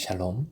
샬롬,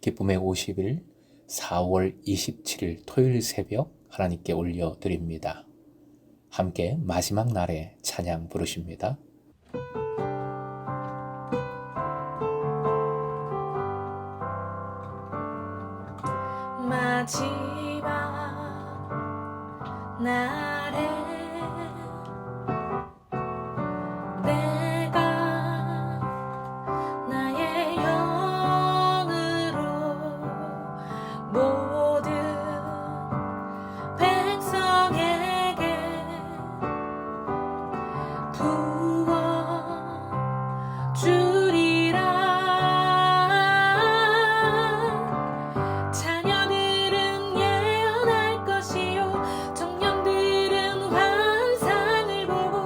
기쁨의 50일 4월 27일 토요일 새벽 하나님께 올려드립니다. 함께 마지막 날에 찬양 부르십니다. 마지막 날에 내가 나의 영으로 모든 백성에게 부어주리라. 자녀들은 예언할 것이요 청년들은 환상을 보고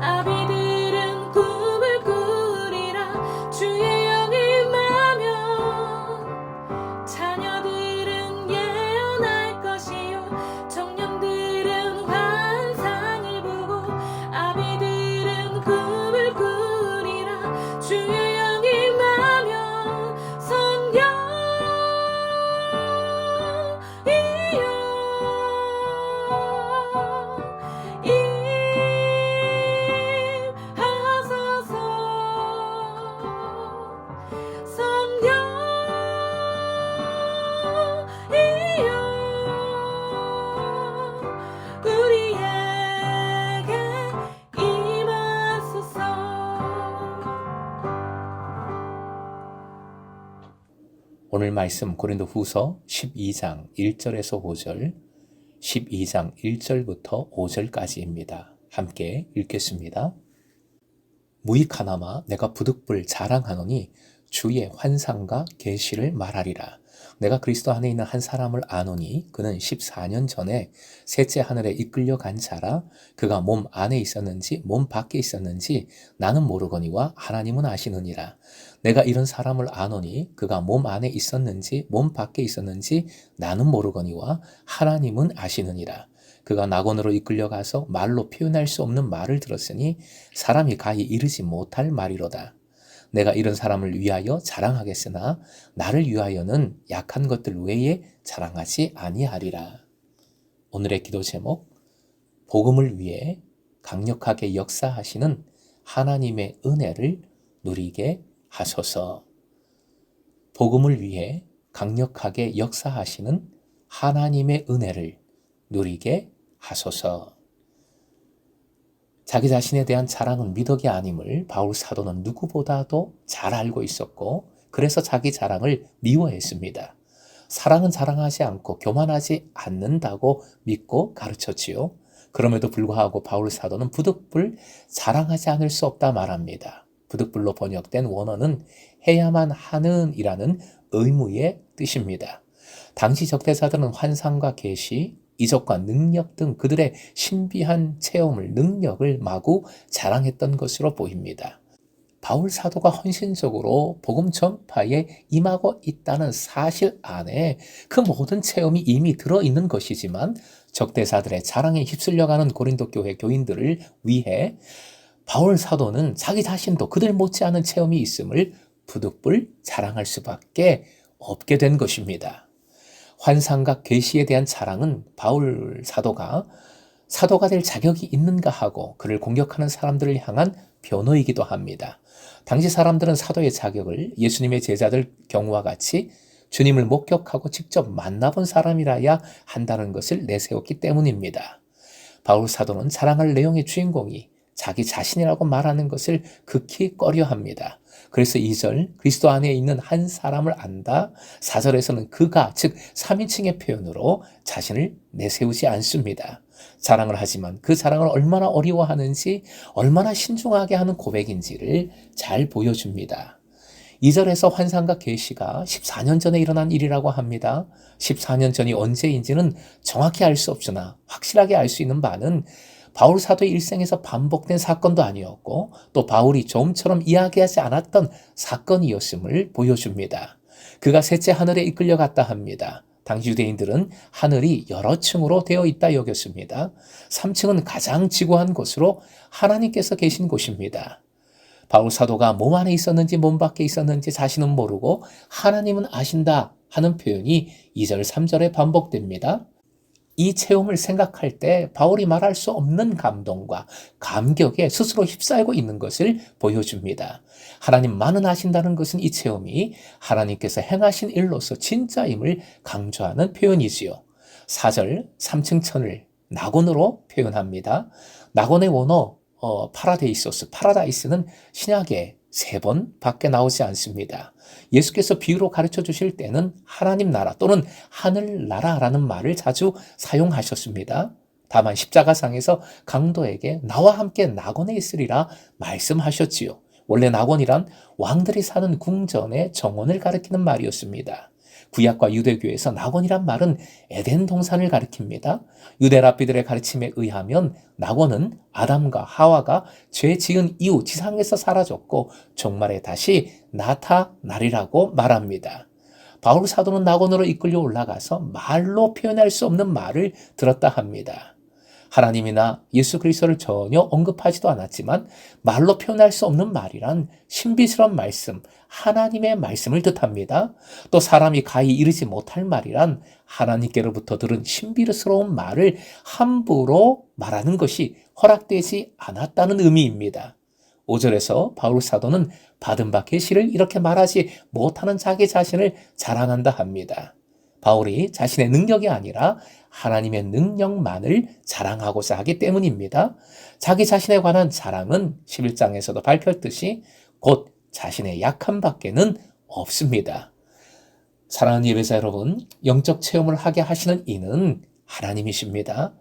아비들은 꿈을 꾸리라. 주의 영이 임하면 자녀들은 예언할 것이요 청년들은 환상을 보고 아비들은 꿈을 꾸리라. 주의 영이 임하면 우리에게 임하소서. 오늘 말씀 고린도후서 12장 1절에서 5절, 12장 1절부터 5절까지입니다. 함께 읽겠습니다. 무익하나마 내가 부득불 자랑하노니 주의 환상과 계시를 말하리라. 내가 그리스도 안에 있는 한 사람을 아노니 그는 14년 전에 셋째 하늘에 이끌려 간 자라. 그가 몸 안에 있었는지 몸 밖에 있었는지 나는 모르거니와 하나님은 아시느니라. 내가 이런 사람을 아노니 그가 몸 안에 있었는지 몸 밖에 있었는지 나는 모르거니와 하나님은 아시느니라. 그가 낙원으로 이끌려가서 말로 표현할 수 없는 말을 들었으니 사람이 가히 이르지 못할 말이로다. 내가 이런 사람을 위하여 자랑하겠으나 나를 위하여는 약한 것들 외에 자랑하지 아니하리라. 오늘의 기도 제목, 복음을 위해 강력하게 역사하시는 하나님의 은혜를 누리게 하소서. 복음을 위해 강력하게 역사하시는 하나님의 은혜를 누리게 하소서. 자기 자신에 대한 자랑은 미덕이 아님을 바울 사도는 누구보다도 잘 알고 있었고 그래서 자기 자랑을 미워했습니다. 사랑은 자랑하지 않고 교만하지 않는다고 믿고 가르쳤지요. 그럼에도 불구하고 바울 사도는 부득불 자랑하지 않을 수 없다 말합니다. 부득불로 번역된 원어는 해야만 하는 이라는 의무의 뜻입니다. 당시 적대자들은 환상과 계시, 이적과 능력 등 그들의 신비한 체험을, 능력을 마구 자랑했던 것으로 보입니다. 바울 사도가 헌신적으로 복음 전파에 임하고 있다는 사실 안에 그 모든 체험이 이미 들어있는 것이지만 적대자들의 자랑에 휩쓸려가는 고린도 교회 교인들을 위해 바울 사도는 자기 자신도 그들 못지않은 체험이 있음을 부득불 자랑할 수밖에 없게 된 것입니다. 환상과 계시에 대한 자랑은 바울 사도가 될 자격이 있는가 하고 그를 공격하는 사람들을 향한 변호이기도 합니다. 당시 사람들은 사도의 자격을 예수님의 제자들 경우와 같이 주님을 목격하고 직접 만나본 사람이라야 한다는 것을 내세웠기 때문입니다. 바울 사도는 자랑할 내용의 주인공이 자기 자신이라고 말하는 것을 극히 꺼려합니다. 그래서 2절 그리스도 안에 있는 한 사람을 안다. 4절에서는 그가 즉 3인칭의 표현으로 자신을 내세우지 않습니다. 자랑을 하지만 그 자랑을 얼마나 어려워하는지 얼마나 신중하게 하는 고백인지를 잘 보여줍니다. 2절에서 환상과 계시가 14년 전에 일어난 일이라고 합니다. 14년 전이 언제인지는 정확히 알 수 없으나 확실하게 알 수 있는 바는 바울 사도의 일생에서 반복된 사건도 아니었고 또 바울이 좀처럼 이야기하지 않았던 사건이었음을 보여줍니다. 그가 셋째 하늘에 이끌려갔다 합니다. 당시 유대인들은 하늘이 여러 층으로 되어 있다 여겼습니다. 3층은 가장 지고한 곳으로 하나님께서 계신 곳입니다. 바울 사도가 몸 안에 있었는지 몸 밖에 있었는지 자신은 모르고 하나님은 아신다 하는 표현이 2절, 3절에 반복됩니다. 이 체험을 생각할 때 바울이 말할 수 없는 감동과 감격에 스스로 휩싸이고 있는 것을 보여줍니다. 하나님만은 아신다는 것은 이 체험이 하나님께서 행하신 일로서 진짜임을 강조하는 표현이지요. 4절 3층 천을 낙원으로 표현합니다. 낙원의 원어 파라다이스는 신약에 3번 밖에 나오지 않습니다. 예수께서 비유로 가르쳐 주실 때는 하나님 나라 또는 하늘나라라는 말을 자주 사용하셨습니다. 다만 십자가상에서 강도에게 나와 함께 낙원에 있으리라 말씀하셨지요. 원래 낙원이란 왕들이 사는 궁전의 정원을 가리키는 말이었습니다. 구약과 유대교에서 낙원이란 말은 에덴 동산을 가리킵니다. 유대 랍비들의 가르침에 의하면 낙원은 아담과 하와가 죄 지은 이후 지상에서 사라졌고 종말에 다시 나타나리라고 말합니다. 바울 사도는 낙원으로 이끌려 올라가서 말로 표현할 수 없는 말을 들었다 합니다. 하나님이나 예수 그리스도를 전혀 언급하지도 않았지만 말로 표현할 수 없는 말이란 신비스러운 말씀, 하나님의 말씀을 뜻합니다. 또 사람이 가히 이르지 못할 말이란 하나님께로부터 들은 신비스러운 말을 함부로 말하는 것이 허락되지 않았다는 의미입니다. 5절에서 바울 사도는 받은 바 계시를 이렇게 말하지 못하는 자기 자신을 자랑한다 합니다. 바울이 자신의 능력이 아니라 하나님의 능력만을 자랑하고자 하기 때문입니다. 자기 자신에 관한 자랑은 11장에서도 밝혔듯이 곧 자신의 약함 밖에는 없습니다. 사랑하는 예배자 여러분, 영적 체험을 하게 하시는 이는 하나님이십니다.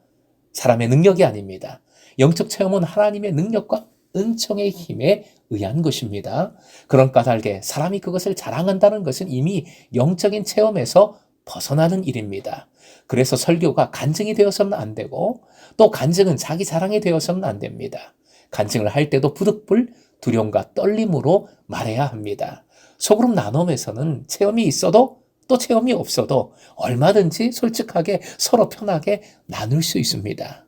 사람의 능력이 아닙니다. 영적 체험은 하나님의 능력과 은총의 힘에 의한 것입니다. 그런 까닭에 사람이 그것을 자랑한다는 것은 이미 영적인 체험에서 벗어나는 일입니다. 그래서 설교가 간증이 되어서는 안 되고 또 간증은 자기 자랑이 되어서는 안 됩니다. 간증을 할 때도 부득불 두려움과 떨림으로 말해야 합니다. 소그룹 나눔에서는 체험이 있어도 또 체험이 없어도 얼마든지 솔직하게 서로 편하게 나눌 수 있습니다.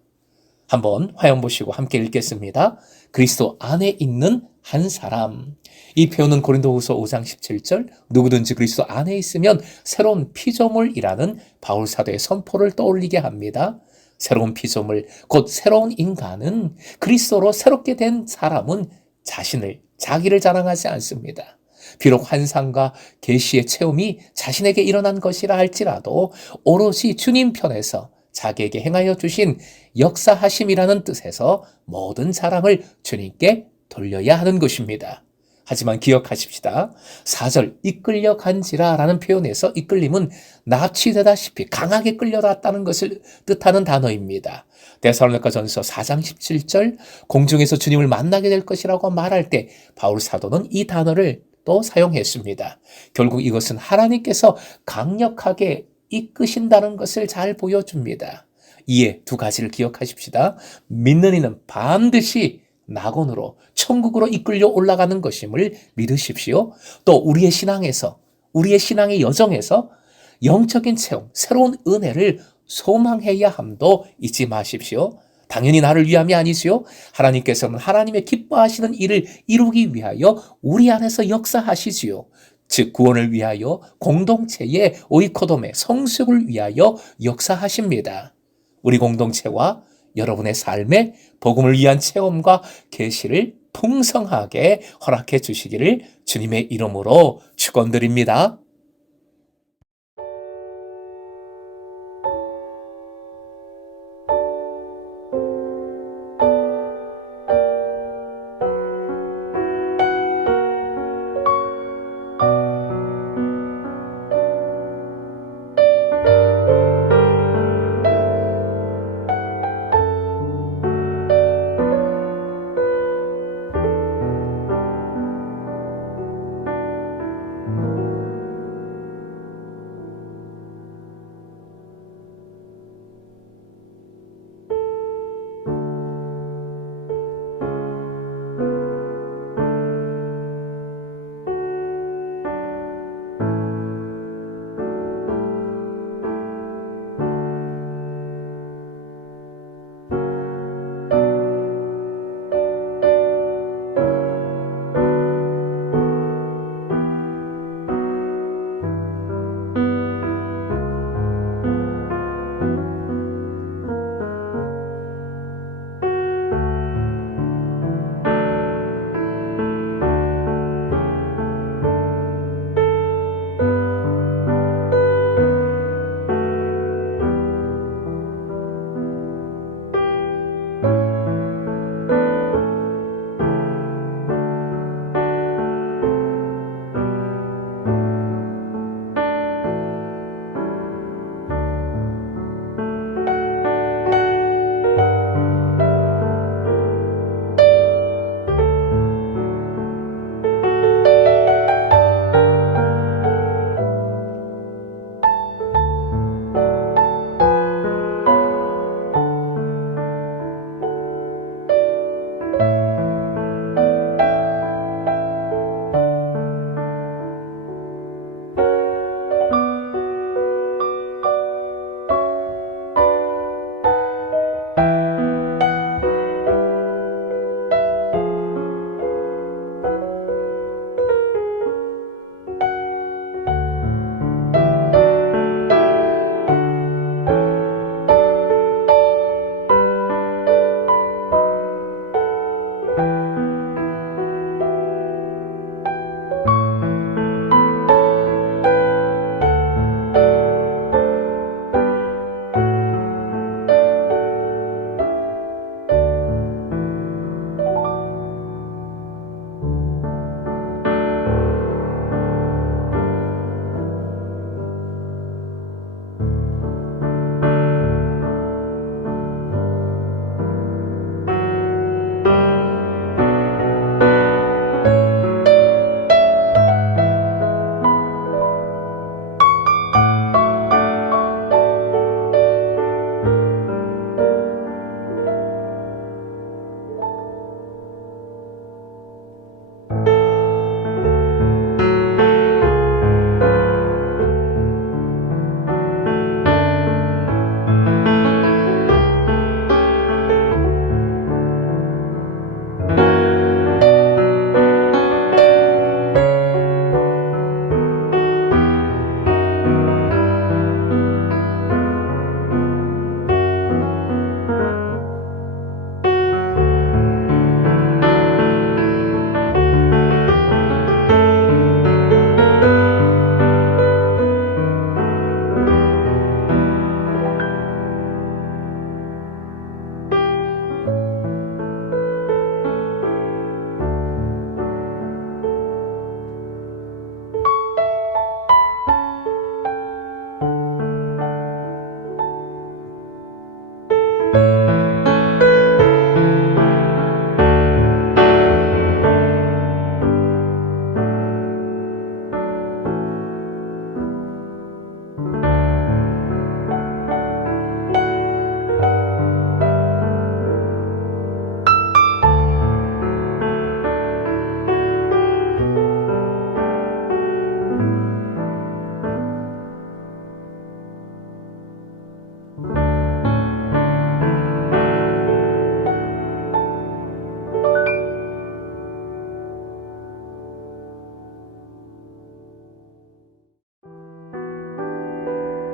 한번 화형 보시고 함께 읽겠습니다. 그리스도 안에 있는 한 사람. 이 표현은 고린도후서 5장 17절 누구든지 그리스도 안에 있으면 새로운 피조물이라는 바울 사도의 선포를 떠올리게 합니다. 새로운 피조물, 곧 새로운 인간은 그리스도로 새롭게 된 사람은 자기를 자랑하지 않습니다. 비록 환상과 계시의 체험이 자신에게 일어난 것이라 할지라도 오롯이 주님 편에서 자기에게 행하여 주신 역사하심이라는 뜻에서 모든 자랑을 주님께 돌려야 하는 것입니다. 하지만 기억하십시다. 4절 이끌려 간지라 라는 표현에서 이끌림은 납치되다시피 강하게 끌려갔다는 것을 뜻하는 단어입니다. 데살로니가전서 4장 17절 공중에서 주님을 만나게 될 것이라고 말할 때 바울 사도는 이 단어를 또 사용했습니다. 결국 이것은 하나님께서 강력하게 이끄신다는 것을 잘 보여줍니다. 이에 두 가지를 기억하십시다. 믿는 이는 반드시 낙원으로 천국으로 이끌려 올라가는 것임을 믿으십시오. 또 우리의 신앙의 여정에서 영적인 체험, 새로운 은혜를 소망해야 함도 잊지 마십시오. 당연히 나를 위함이 아니지요. 하나님께서는 하나님의 기뻐하시는 일을 이루기 위하여 우리 안에서 역사하시지요. 즉 구원을 위하여 공동체의 오이코돔의 성숙을 위하여 역사하십니다. 우리 공동체와 여러분의 삶에 복음을 위한 체험과 계시를 풍성하게 허락해 주시기를 주님의 이름으로 축원드립니다.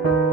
주